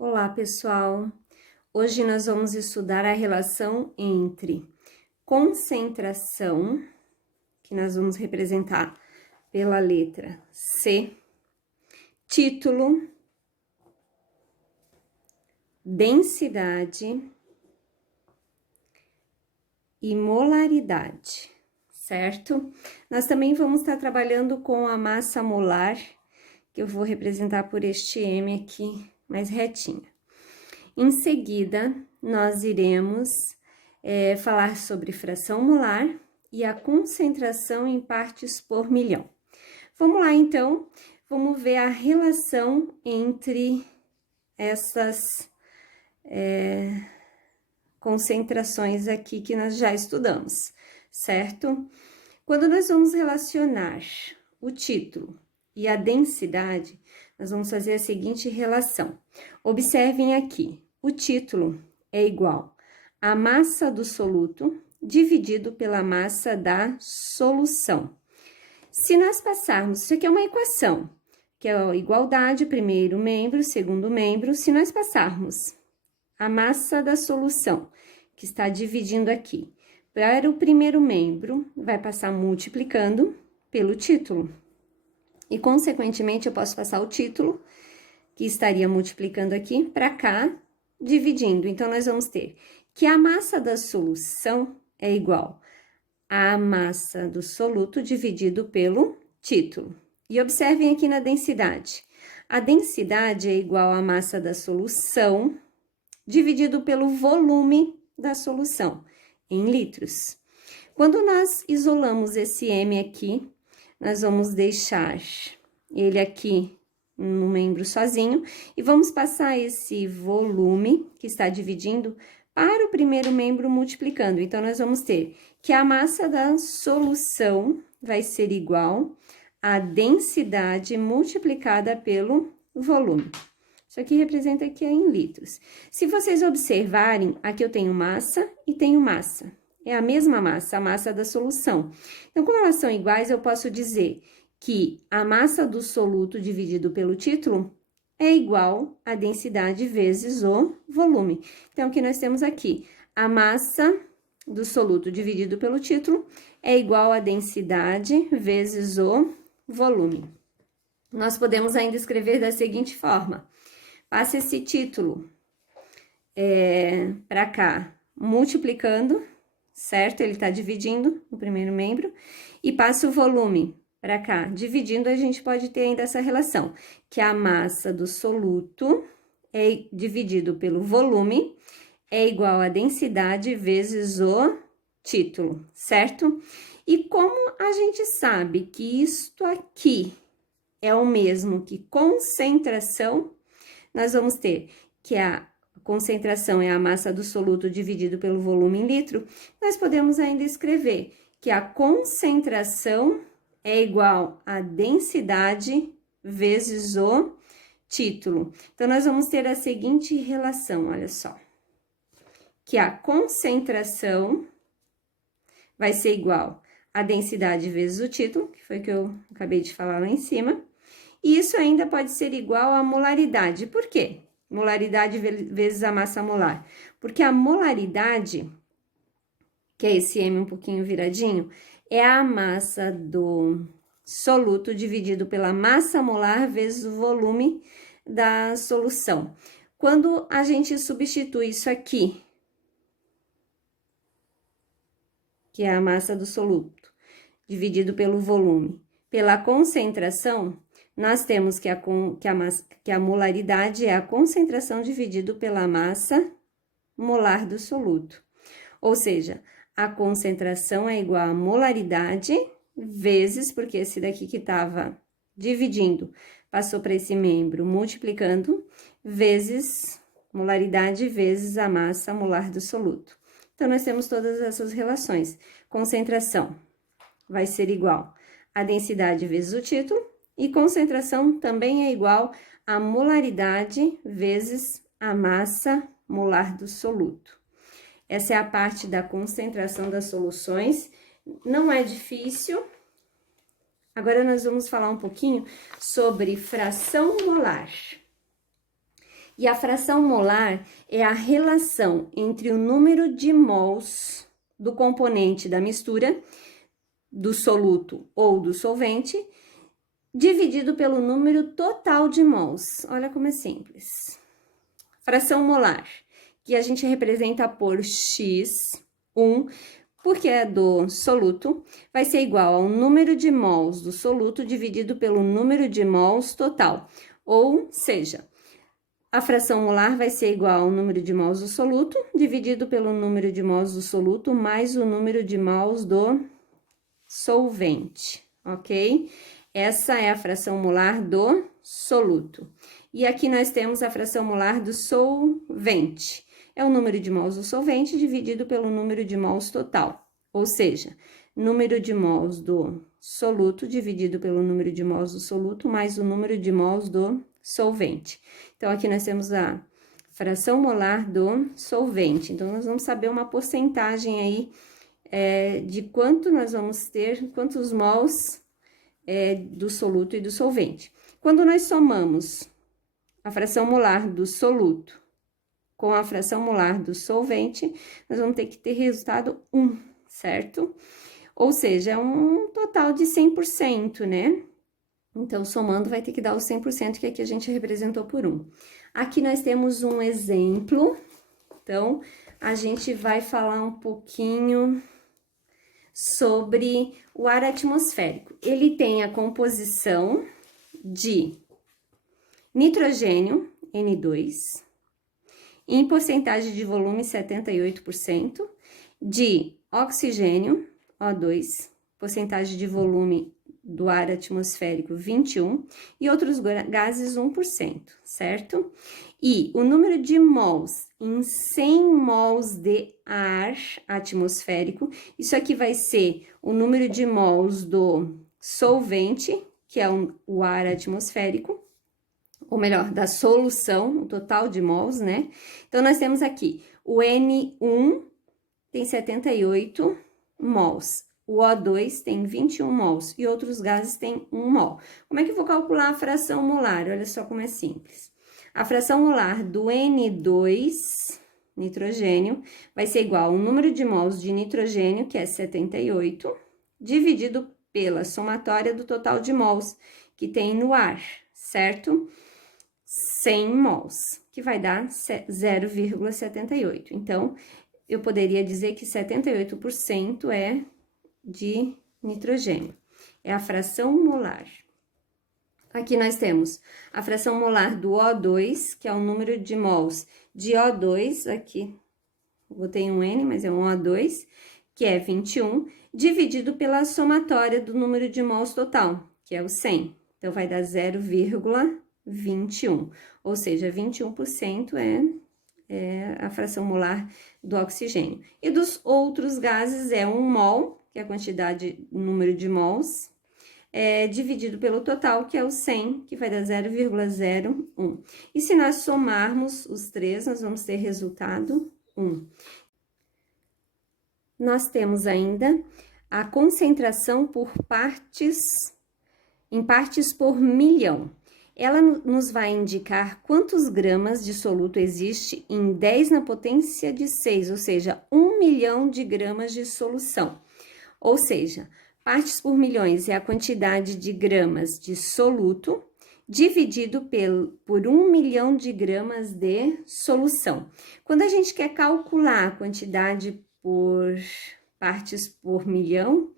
Olá, pessoal! Hoje nós vamos estudar a relação entre concentração, que nós vamos representar pela letra C, título, densidade e molaridade, certo? Nós também vamos estar trabalhando com a massa molar, que eu vou representar por este M aqui, mais retinha. Em seguida, nós iremos falar sobre fração molar e a concentração em partes por milhão. Vamos lá, então, vamos ver a relação entre essas concentrações aqui que nós já estudamos, certo? Quando nós vamos relacionar o título e a densidade, nós vamos fazer a seguinte relação. Observem aqui, o título é igual à massa do soluto dividido pela massa da solução. Se nós passarmos, isso aqui é uma equação, que é a igualdade, primeiro membro, segundo membro. Se nós passarmos a massa da solução, que está dividindo aqui, para o primeiro membro, vai passar multiplicando pelo título. E, consequentemente, eu posso passar o título, que estaria multiplicando aqui, para cá, dividindo. Então, nós vamos ter que a massa da solução é igual à massa do soluto dividido pelo título. E observem aqui na densidade. A densidade é igual à massa da solução dividido pelo volume da solução, em litros. Quando nós isolamos esse M aqui, nós vamos deixar ele aqui no membro sozinho e vamos passar esse volume que está dividindo para o primeiro membro multiplicando. Então, nós vamos ter que a massa da solução vai ser igual à densidade multiplicada pelo volume. Isso aqui representa aqui em litros. Se vocês observarem, aqui eu tenho massa e tenho massa. É a mesma massa, a massa da solução. Então, como elas são iguais, eu posso dizer que a massa do soluto dividido pelo título é igual à densidade vezes o volume. Então, o que nós temos aqui? A massa do soluto dividido pelo título é igual à densidade vezes o volume. Nós podemos ainda escrever da seguinte forma. Passa esse título para cá, multiplicando, certo? Ele está dividindo o primeiro membro. E passa o volume para cá, dividindo, a gente pode ter ainda essa relação, que a massa do soluto é dividido pelo volume é igual à densidade vezes o título, certo? E como a gente sabe que isto aqui é o mesmo que concentração, nós vamos ter que a concentração é a massa do soluto dividido pelo volume em litro, nós podemos ainda escrever que a concentração é igual à densidade vezes o título. Então, nós vamos ter a seguinte relação, olha só. Que a concentração vai ser igual à densidade vezes o título, que foi o que eu acabei de falar lá em cima. E isso ainda pode ser igual à molaridade. Por quê? Molaridade vezes a massa molar. Porque a molaridade, que é esse M um pouquinho viradinho, é a massa do soluto dividido pela massa molar vezes o volume da solução. Quando a gente substitui isso aqui, que é a massa do soluto, dividido pelo volume, pela concentração, nós temos que a molaridade é a concentração dividido pela massa molar do soluto. Ou seja, a concentração é igual a molaridade vezes, porque esse daqui que estava dividindo passou para esse membro multiplicando, vezes molaridade vezes a massa molar do soluto. Então, nós temos todas essas relações. Concentração vai ser igual a densidade vezes o título, e concentração também é igual a molaridade vezes a massa molar do soluto. Essa é a parte da concentração das soluções, não é difícil. Agora, nós vamos falar um pouquinho sobre fração molar. E a fração molar é a relação entre o número de mols do componente da mistura, do soluto ou do solvente, dividido pelo número total de mols. Olha como é simples. Fração molar, que a gente representa por x1, porque é do soluto, vai ser igual ao número de mols do soluto dividido pelo número de mols total. Ou seja, a fração molar vai ser igual ao número de mols do soluto dividido pelo número de mols do soluto mais o número de mols do solvente, ok? Essa é a fração molar do soluto. E aqui nós temos a fração molar do solvente. É o número de mols do solvente dividido pelo número de mols total. Ou seja, número de mols do soluto dividido pelo número de mols do soluto mais o número de mols do solvente. Então, aqui nós temos a fração molar do solvente. Então, nós vamos saber uma porcentagem aí de quanto nós vamos ter, quantos mols do soluto e do solvente. Quando nós somamos a fração molar do soluto com a fração molar do solvente, nós vamos ter que ter resultado 1, certo? Ou seja, é um total de 100%, né? Então, somando, vai ter que dar o 100% que aqui a gente representou por 1. Aqui nós temos um exemplo. Então, a gente vai falar um pouquinho sobre o ar atmosférico. Ele tem a composição de nitrogênio, N2, em porcentagem de volume 78%, de oxigênio, O2, porcentagem de volume do ar atmosférico 21%, e outros gases 1%, certo? E o número de mols em 100 mols de ar atmosférico, isso aqui vai ser o número de mols do solvente, que é o ar atmosférico, ou melhor, da solução, o total de mols, né? Então, nós temos aqui o N1 tem 78 mols, o O2 tem 21 mols e outros gases têm 1 mol. Como é que eu vou calcular a fração molar? Olha só como é simples. A fração molar do N2, nitrogênio, vai ser igual ao número de mols de nitrogênio, que é 78, dividido pela somatória do total de mols que tem no ar, certo? 100 mols, que vai dar 0,78. Então, eu poderia dizer que 78% é de nitrogênio. É a fração molar. Aqui nós temos a fração molar do O2, que é o número de mols de O2, aqui botei um N, mas é um O2, que é 21, dividido pela somatória do número de mols total, que é o 100. Então, vai dar 0,21, ou seja, 21% é a fração molar do oxigênio. E dos outros gases é 1 mol, que é a quantidade, o número de mols, dividido pelo total, que é o 100, que vai dar 0,01. E se nós somarmos os três, nós vamos ter resultado 1. Nós temos ainda a concentração por em partes por milhão. Ela nos vai indicar quantos gramas de soluto existe em 10 na potência de 6, ou seja, 1 milhão de gramas de solução. Ou seja, partes por milhões é a quantidade de gramas de soluto dividido por 1 milhão de gramas de solução. Quando a gente quer calcular a quantidade por partes por milhão,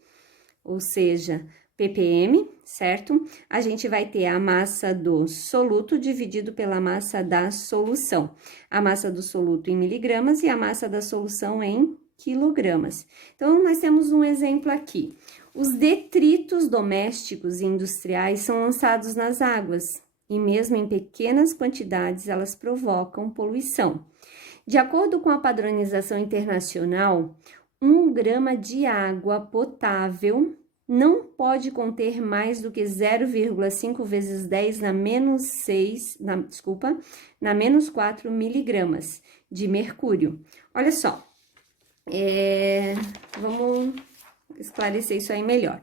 ou seja, ppm, certo? A gente vai ter a massa do soluto dividido pela massa da solução. A massa do soluto em miligramas e a massa da solução em quilogramas. Então, nós temos um exemplo aqui. Os detritos domésticos e industriais são lançados nas águas e mesmo em pequenas quantidades elas provocam poluição. De acordo com a padronização internacional, 1 grama de água potável não pode conter mais do que 0,5 vezes 10 na menos 4 miligramas de mercúrio. Olha só, vamos esclarecer isso aí melhor.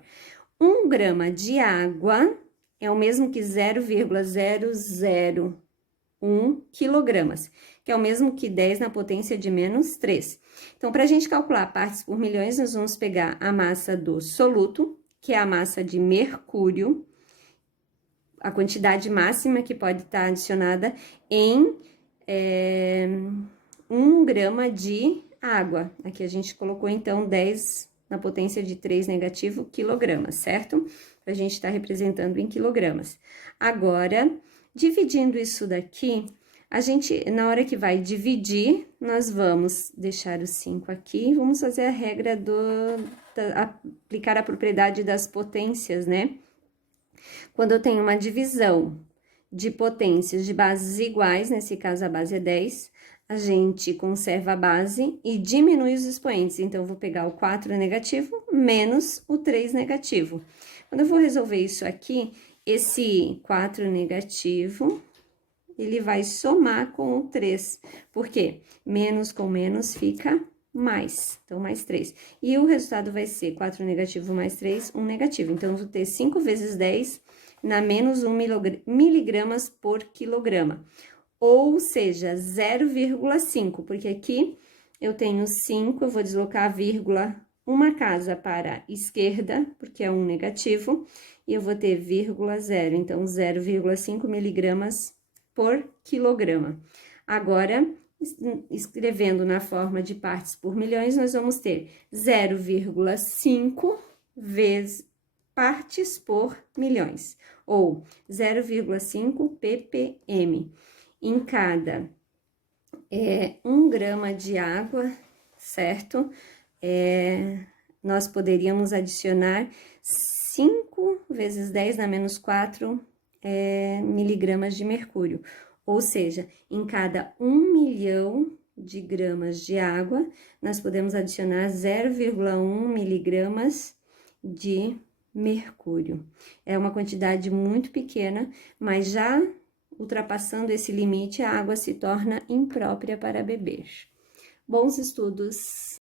1 grama de água é o mesmo que 0,00 1 quilogramas, que é o mesmo que 10 na potência de menos 3. Então, para a gente calcular partes por milhões, nós vamos pegar a massa do soluto, que é a massa de mercúrio, a quantidade máxima que pode estar adicionada em 1 grama de água. Aqui a gente colocou, então, 10 na potência de 3 negativo quilogramas, certo? A gente está representando em quilogramas. Agora, dividindo isso daqui, a gente, na hora que vai dividir, nós vamos deixar o 5 aqui, vamos fazer a regra aplicar a propriedade das potências, né? Quando eu tenho uma divisão de potências de bases iguais, nesse caso a base é 10, a gente conserva a base e diminui os expoentes. Então, eu vou pegar o 4 negativo menos o 3 negativo. Quando eu vou resolver isso aqui, esse 4 negativo, ele vai somar com o 3. Por quê? Menos com menos fica mais. Então, mais 3. E o resultado vai ser 4 negativo mais 3, 1 negativo. Então, eu vou ter 5 vezes 10 na menos 1 miligramas por quilograma. Ou seja, 0,5, porque aqui eu tenho 5, eu vou deslocar a vírgula uma casa para a esquerda, porque é 1 negativo, e eu vou ter vírgula 0, então 0,5 miligramas por quilograma. Agora, escrevendo na forma de partes por milhões, nós vamos ter 0,5 vezes partes por milhões, ou 0,5 ppm. Em cada 1 grama de água, certo? Nós poderíamos adicionar 5 vezes 10 na menos 4 miligramas de mercúrio. Ou seja, em cada 1 milhão de gramas de água, nós podemos adicionar 0,1 miligramas de mercúrio. É uma quantidade muito pequena, mas já ultrapassando esse limite, a água se torna imprópria para beber. Bons estudos!